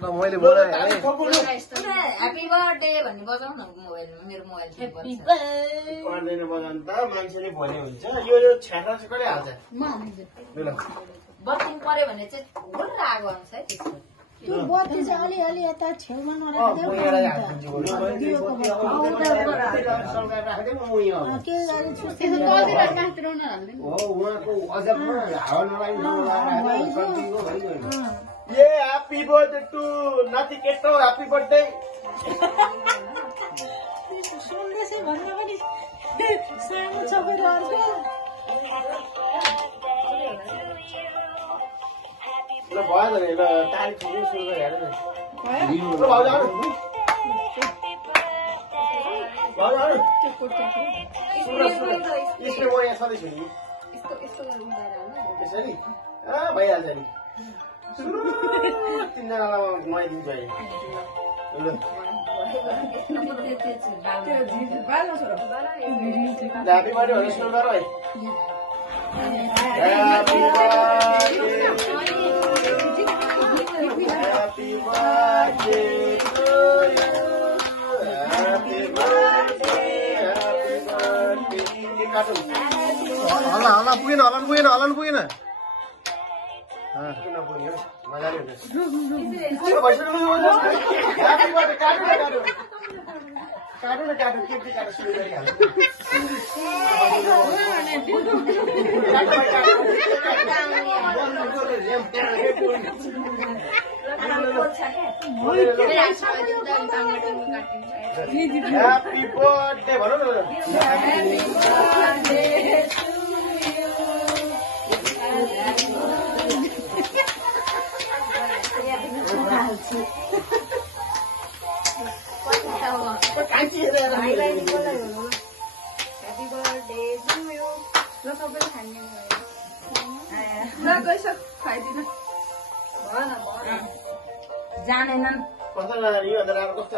मैले बनाएँ है ह्यापी बर्थडे भन्ने बजाउँ न मोबाइलमा मेरो मोबाइल पर्दैन बजाउनु त मान्छेले भन्ने हुन्छ यो छ्याटा चाहिँ कहिले हाल्छ बत्ती पर्यो भने चाहिँ ठुलो आगो आउँछ है त्यसको त्यो बत्ती चाहिँ अलिअलि यता छेउमा नराख्दै ये हैप्पी बर्थडे टू नाति केटो हैप्पी बर्थडे सुन्दैछ भन्दा पनि सानो छ फेरि अर्को ल भयो नि ल तारिख सुरु गरेर हेर न ल भाउ जाऊ यसले म यहाँ सधैँ छु नि यसरी भइहाल्छ नि तिनजनालाई नुहाइदिन्छु अहिले ह्याप्पी बर्थडे भनेर सुरु गर है Happy birthday to you. Happy birthday, happy birthday. Hala puin. Happy birthday, जानेनन् कस्तो